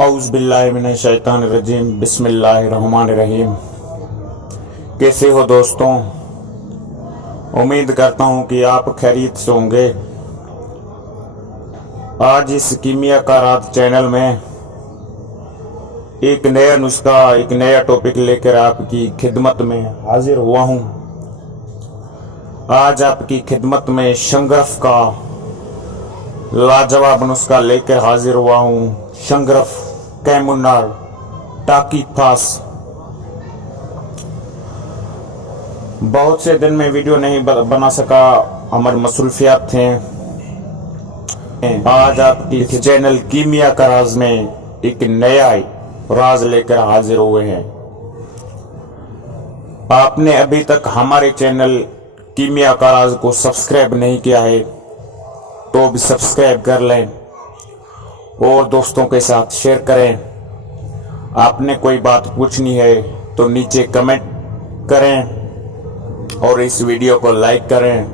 औज़ बिल्लाहि मिनश शैतानिर रजीम बिस्मिल्लाहिर रहमानिर रहीम। कैसे हो दोस्तों? उम्मीद करता हूँ कि आप खैरियत से होंगे। आज इस कीमिया का रात चैनल में एक नया नुस्खा, एक नया टॉपिक लेकर आपकी खिदमत में हाजिर हुआ हूँ। आज आपकी खिदमत में शंगरफ का लाजवाब नुस्खा लेकर हाजिर हुआ हूँ। शंगरफ कैमुनार टाकी फास। बहुत से दिन में वीडियो नहीं बना सका, हमारे मसरूफियात थे। आज आपकी चैनल कीमिया का राज में एक नया राज लेकर हाजिर हुए हैं। आपने अभी तक हमारे चैनल कीमिया का राज को सब्सक्राइब नहीं किया है तो भी सब्सक्राइब कर लें और दोस्तों के साथ शेयर करें। आपने कोई बात पूछनी है तो नीचे कमेंट करें और इस वीडियो को लाइक करें।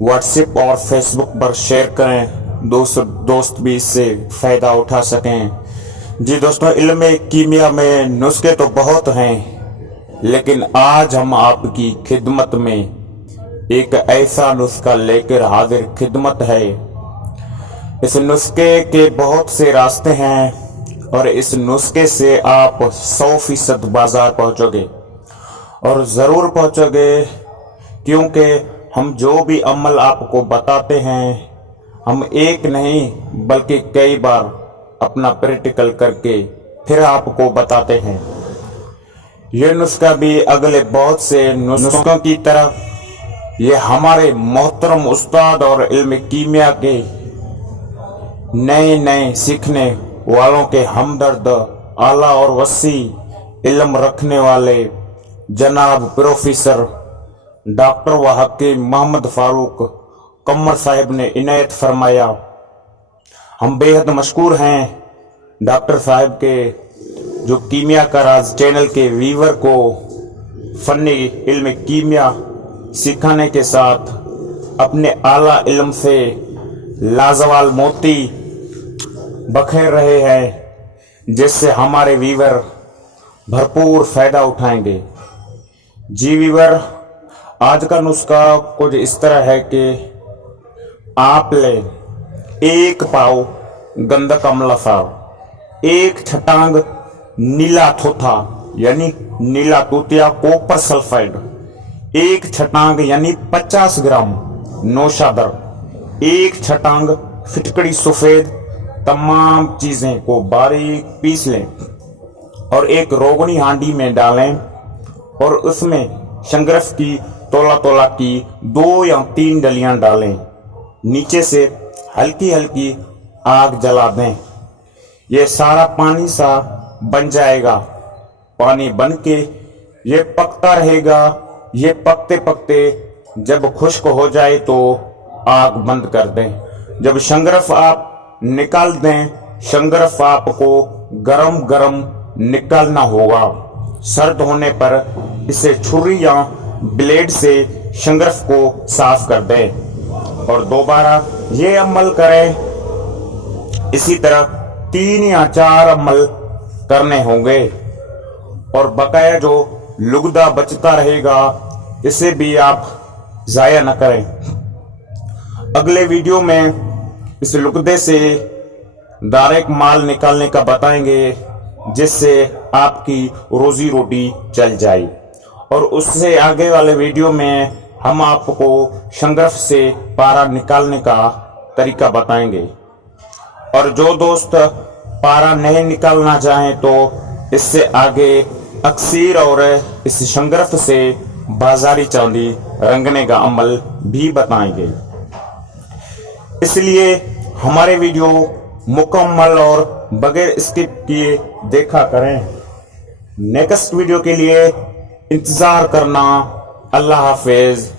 व्हाट्सएप और फेसबुक पर शेयर करें, दोस्त भी इससे फायदा उठा सकें। जी दोस्तों, इल्म कीमिया में नुस्खे तो बहुत हैं, लेकिन आज हम आपकी खिदमत में एक ऐसा नुस्खा लेकर हाजिर खिदमत है। इस नुस्खे के बहुत से रास्ते हैं और इस नुस्खे से आप 100% बाजार पहुंचोगे, और ज़रूर पहुंचोगे, क्योंकि हम जो भी अमल आपको बताते हैं हम एक नहीं बल्कि कई बार अपना प्रैक्टिकल करके फिर आपको बताते हैं। यह नुस्खा भी अगले बहुत से नुस्खों की तरह ये हमारे मोहतरम उस्ताद और इल्म कीमिया के नए सीखने वालों के हमदर्द, आला और वसी इल्म रखने वाले जनाब प्रोफेसर डॉक्टर व हकीम मोहम्मद फारूक कमर साहिब ने इनायत फरमाया। हम बेहद मशकूर हैं डॉक्टर साहिब के, जो कीमिया का राज चैनल के व्यूवर को फन्नी इल्म कीमिया सिखाने के साथ अपने आला इल्म से लाजवाल मोती बखेर रहे हैं, जिससे हमारे व्यूवर भरपूर फायदा उठाएंगे। जी व्यूवर, आज का नुस्खा कुछ इस तरह है कि आप लें 1 पाव गंधक अमला सार, 1 छटांग नीला थोथा यानी नीला तूतिया कॉपर सल्फाइड, 1 छटांग यानी 50 ग्राम नौशादर, 1 छटांग फिटकड़ी सफेद। तमाम चीजें को बारीक पीस लें और एक रोगनी हांडी में डालें और उसमें शंगरफ की तोला की 2 या 3 डलियां डालें। नीचे से हल्की हल्की आग जला दें। ये सारा पानी सा बन जाएगा। पानी बन के ये पकता रहेगा। ये पकते पकते जब खुश्क हो जाए तो आग बंद कर दें। जब शंगरफ आप निकाल दें, शंगरफ आपको गरम गरम निकालना होगा। सर्द होने पर इसे छुरी या ब्लेड से शंगरफ को साफ कर दें और दोबारा ये अमल करें। इसी तरह 3 या 4 अमल करने होंगे और बकाया जो लुगदा बचता रहेगा इसे भी आप जाया न करें। अगले वीडियो में इस लुगदे से डायरेक्ट माल निकालने का बताएंगे, जिससे आपकी रोजी रोटी चल जाए। और उससे आगे वाले वीडियो में हम आपको शंगरफ से पारा निकालने का तरीका बताएंगे। और जो दोस्त पारा नहीं निकालना चाहें तो इससे आगे अक्सीर और इस शंगरफ से बाजारी चांदी रंगने का अमल भी बताएंगे। इसलिए हमारे वीडियो मुकम्मल और बगैर स्किप किए देखा करें। नेक्स्ट वीडियो के लिए इंतजार करना। अल्लाह हाफिज।